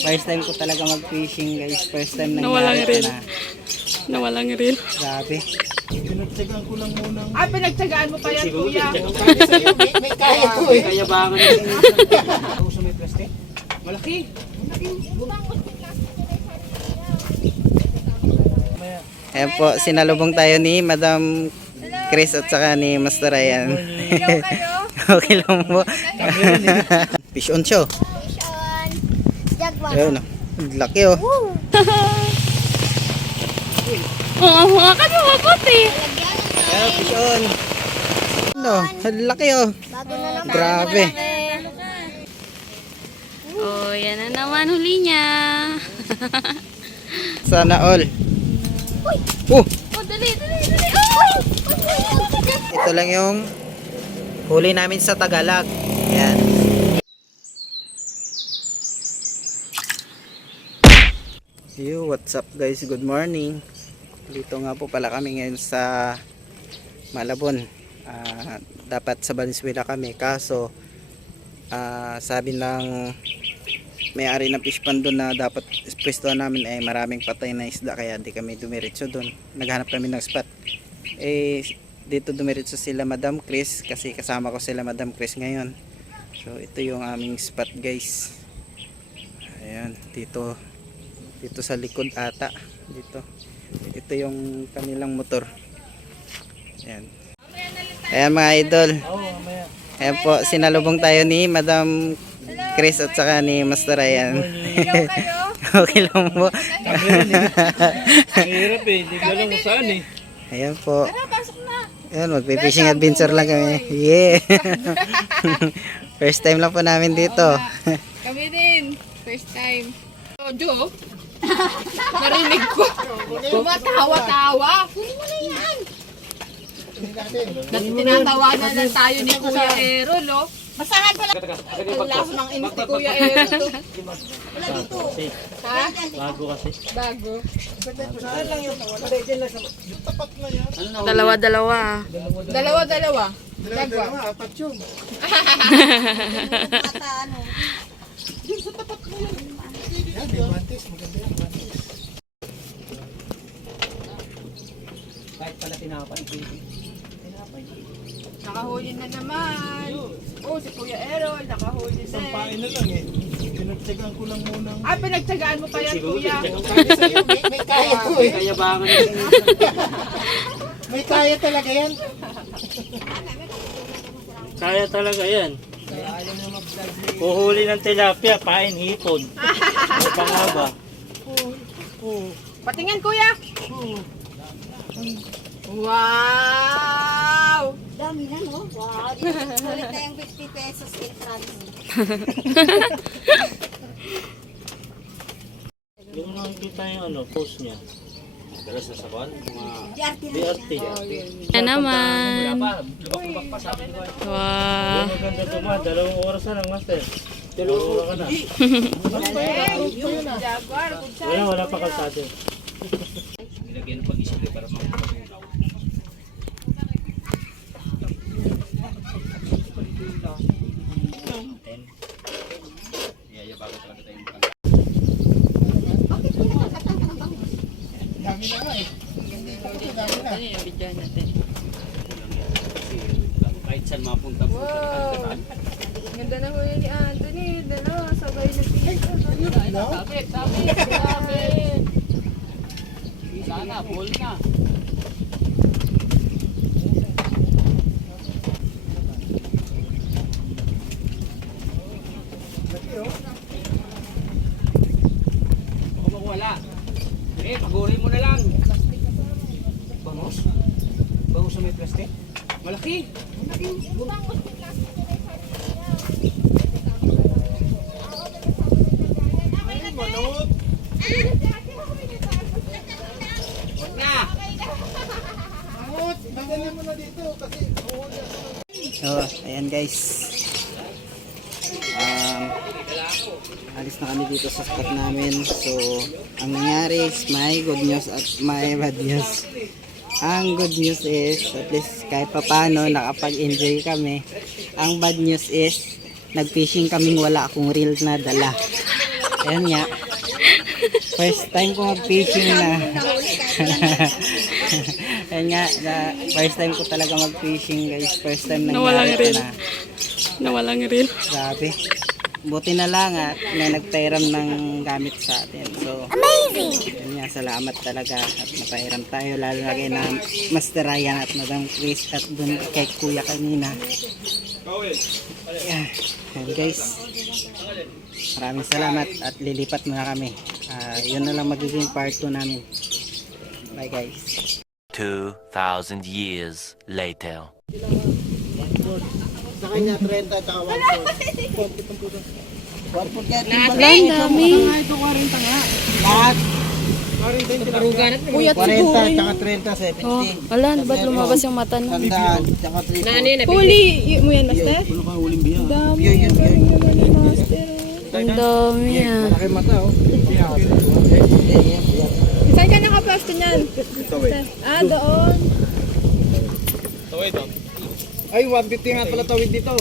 First time ko talaga mag-fishing guys. First time Nawalang nangyari reel. na. Nawalang reel. Grabe. Pinagtsagaan ko lang muna. Pinagtsagaan mo pa yan, kuya. May kaya to eh. Kaya ba Gusto may plastic? Malaki. Ayan po, sinalubong tayo ni Madam Chris at saka ni Master Ryan. Okay lang po. Fish on show. Jaguar. Ayun oh. Laki oh. Oo, mga kami mabuti. Ayun, fish on. Ano, laki oh. Bago na naman. Grabe. Oh, yan na naman huli niya. Sana all. Oh, Oh, dali. ito lang yung huli namin sa Tagalog. Ayan. Yo, what's up guys? Good morning. Dito nga po pala kami ngayon sa Malabon. Dapat sa Valenzuela kami, kaso sabi ng may-ari ng fish pond doon na dapat pwestuhan namin ay maraming patay na isda, kaya di kami dumiretso doon. Naghanap kami ng spot. Dito dumiretso sila Madam Chris kasi kasama ko sila Madam Chris ngayon. So ito yung aming spot guys. Ayan, dito sa likod ata. Ito yung kanilang motor. Ayan. Ayan mga idol. Ayan po, sinalubong tayo ni Madam Chris at saka ni Master Ryan. Okay lang po. Ang hirap eh. Hindi ko alam kung saan eh. Ayan po. Ayan, magpipishing adventure lang kami. Yeah. First time lang po namin dito. Kami din. First time. Jo, narinig ko. Tumatawa-tawa. Kunin mo na yan. Tinatawanan na tayo ni Kuya Errol, oh. Basahan pala. Ang laso ng inis ni Kuya Errol to. Wala dito. Ha? Bago kasi. Bago. Saan lang yun? Wala dyan lang sa... Yung tapat na yan. Dalawa-dalawa. Dalawa-dalawa. Dalawa, apat yun. Mata ano. Yan, may mantis. Maganda yan, mantis. Kahit pala tinapay. Nakahuli na naman. Oh, si Kuya Errol, nakahuli Isang din. pain na lang eh. Pinagtsagaan ko lang muna. Pinagtsagaan mo pa yan, kuya. May kaya to eh. Kaya ba May kaya talaga yan. Kaya talaga yan. Uhuli ng tilapia, pain hipon. May pangaba. Patingin, kuya. Wow! Dami na no? Wow. Sulit na yung 50 pesos entrance. Yung nakikita yung post niya. DRT na DRT. siya. Yan naman. Wow. Maganda dumaan, 2 oras na lang, master. 2 oras ka na. Jaguar, good size. Wala pa kalsado. Nilagyan ng pag-isip para makapagod. Dami na nga eh. Dami na. Ano yung video natin? Kahit saan mapunta po. Wow! Ganda na kuya ni Anthony. Dalawa, sabay na dito. Sabit. Sana, full na. Baka wala. Pagurin mo na lang. Bangos? Bangos sa may plastic? Malaki. Ay, manot! Manot! Dadali mo na dito kasi mahuli ako. Ayan guys. Alis na kami dito sa spot namin. So, ang nangyari is may good news at may bad news. Ang good news is, at least kahit papano nakapag-enjoy kami. Ang bad news is, nag-fishing kaming wala akong reel na dala. Ayan nga. First time ko mag-fishing na. Ayan nga, first time ko talaga mag-fishing guys. First time Nawalang nangyari reel. na. Nawalang reel. Grabe. Buti na lang at may nagpairam ng gamit sa atin. So, amazing! Yun nga, salamat talaga at napairam tayo. Lalo na kay na Master Ryan at Madam Chris at dun kay Kuya kanina. Yeah. Ayan guys. Maraming salamat at lilipat muna kami. Yun na lang magiging part 2 namin. Bye guys. 2,000 years later. Sa kanya 30 at saka 1 foot. 1 foot yan. Ang dami. Ito 40 nga. Lahat. 40 Kuya, 40 at saka 30, 70. Oh, wala, ba't lumabas yung mata nun? Tandaan, tsaka 3 foot. Huli mo yan, Master? Ano ka huling biya? Dami. Ang dami ah. Malaki mata oh. Saan ka nakapasto niyan? Ah, doon. Ay, 150 nga pala tawid dito.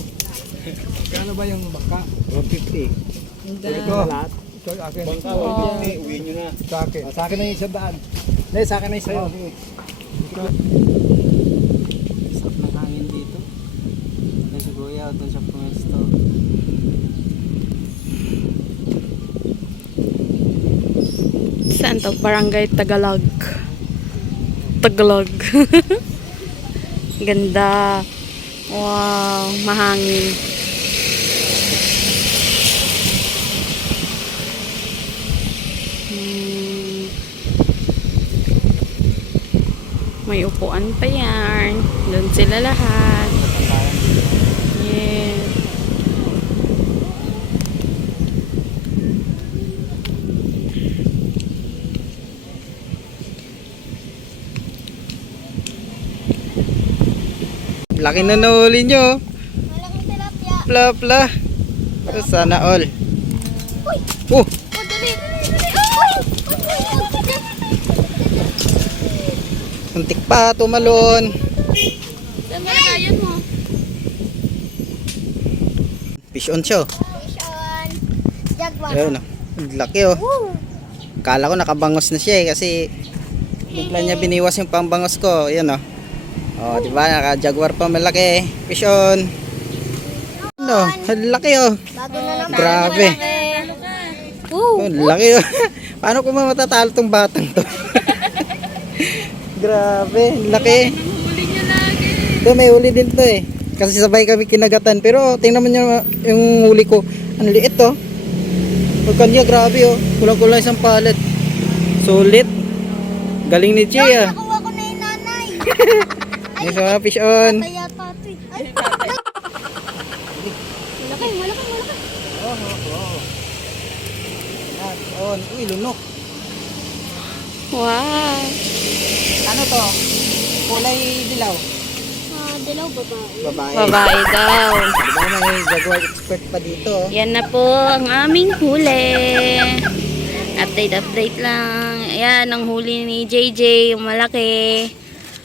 Kano ba yung baka? 150. Ito. Ito yung akin. Bangka, 150. Uwi nyo na. Sa akin. Sa akin na yung 100. Hindi, sa akin na yung 100. Stop ng hangin dito. Doon sa Kuya, doon sa pwesto. Saan to? Barangay Tagalog. Tagalog. Ganda. Wow, mahangin. May upuan pa yan. Doon sila lahat. Yeah. Laki na nahuli nyo. Malaking tilapia. Pla pla. Sana all. Oh, Dali, dali, dali. muntik pa tumalon. Saan ba nagayon mo? Fish on siya. Fish on. Jaguar. Ayun oh. Laki oh. Woo! Kala ko nakabangos na siya eh kasi bigla niya biniwas yung pambangos ko. Ayun oh. Oh, di ba? Naka-jaguar pa malaki. Fish on. Ano? Laki oh. Bago na naman. Grabe. Oh, laki oh. Paano ko matatalo tong batang to? Grabe, laki. Huli niya lagi. Ito may huli din to eh. Kasi sabay kami kinagatan. Pero tingnan mo nyo yung huli ko. Ang liit to. Pagka niya, grabe oh. Kulang-kulang isang palet. Sulit. Galing ni Chia. Nakuha ko na yung nanay. May mga fish on. Kaya pati. Ay, malaki, malaki, malaki. Yan, on. Uy, lunok. Wow. Ano to? Kulay dilaw. Dilaw babae. Babae. Babae daw. Diba may jaguar expert pa dito. Yan na po ang aming huli. Update lang. Ayan, ang huli ni JJ, yung malaki.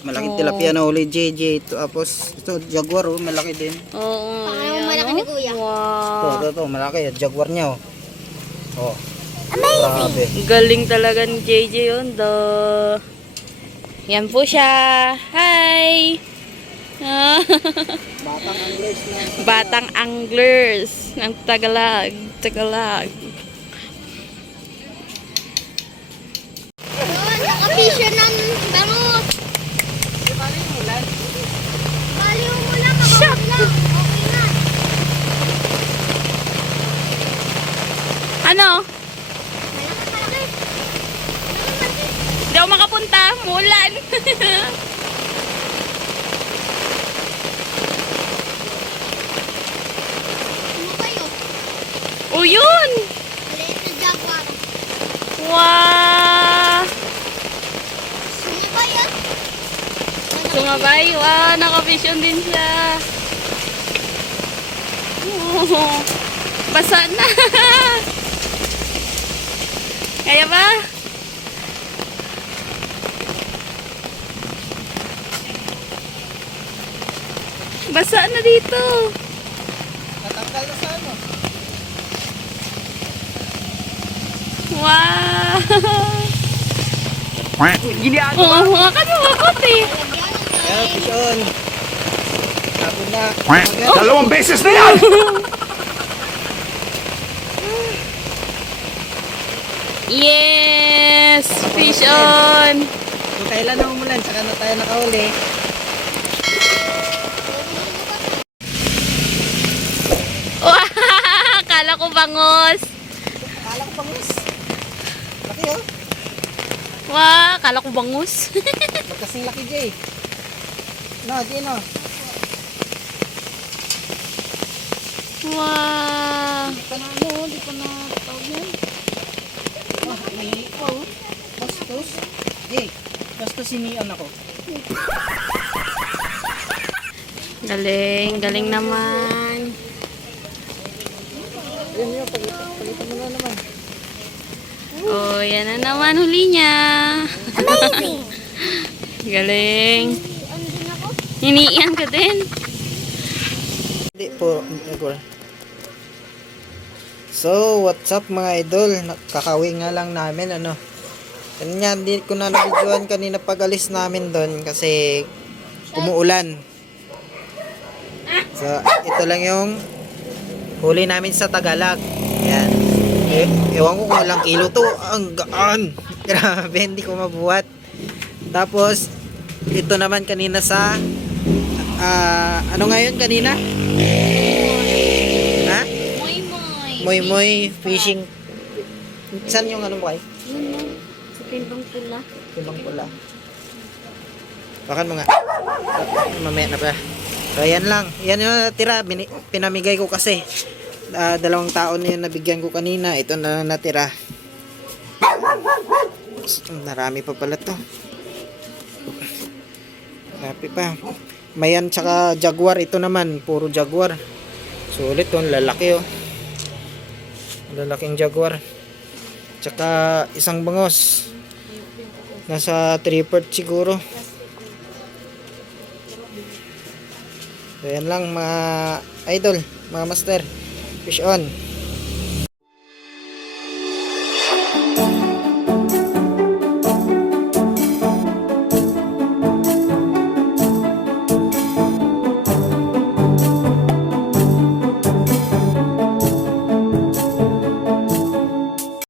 Malaking Oh. tilapia na huli JJ. Tapos ito jaguar oh, malaki din. Oo. Pangalawa ayan, malaki oh. ni Kuya. Wow. Ito, malaki. Jaguar niya oh. Oh. Grabe. Galing talaga ni JJ yun. Yan po siya. Hi! Ah. Batang anglers na. Batang anglers ng Tagalog. Tagalog. Yun, nakapisyo ng bangot. Baliw mo lang, kakawag lang. Okay na. Ano? Malaki, malaki. Hindi ako makapunta. Mulan. Ano kayo? O yun! Maliit na jaguar. Wow! Sumabay yan. Sumabay. Wow, naka-vision din siya. Oh, basa na. Kaya ba? Basa na dito. Natanggal na sa ano? Wow! Oo, hawakan mo makot eh. Ayan, fish on. Tapon na. Dalawang beses na yan! Yes! Fish on! Kung kailan na umulan, saka na tayo nakahuli. Wow! Kala ko bangos. Kala ko bangus. Laki oh. Wow! Kala ko bangus. Magkasing laki, Jay. No, Jay, no. Wow! Di pa na ano, di pa na tawag yan. Oh, may ikaw. Bastos. Jay, bastos sinian ako. Galing, galing naman. Yan yun, palitan mo na naman. Oh, yan na naman huli niya. Amazing! Galing. Hiniiyan ka din. Hindi po, Igor. So, what's up mga idol? Kakawin nga lang namin, ano. Kanya, hindi ko na nabidyoan kanina pag alis namin doon kasi umuulan. So, ito lang yung huli namin sa Tagalog. Yan. Ewan ko kung ilang kilo to. Ang gaan. Grabe, hindi ko mabuhat. Tapos, ito naman kanina sa ano ngayon kanina? Ha? Moy moy. Moy Moy Fishing. Saan yung ano mo kay? Sa pindong pula. Ibang pula. Bakan mo nga. Mamaya na pa. So, yan lang. Yan yung natira. Pinamigay ko kasi. 2 taon na yung nabigyan ko kanina. Ito na lang natira. Marami pa pala to. Marami pa. Mayan tsaka Jaguar. Ito naman. Puro Jaguar. Sulit to. Lalaki oh. Lalaking Jaguar. Tsaka isang bangos. Nasa 3/4 siguro. So yan lang mga idol, mga master. Fish on.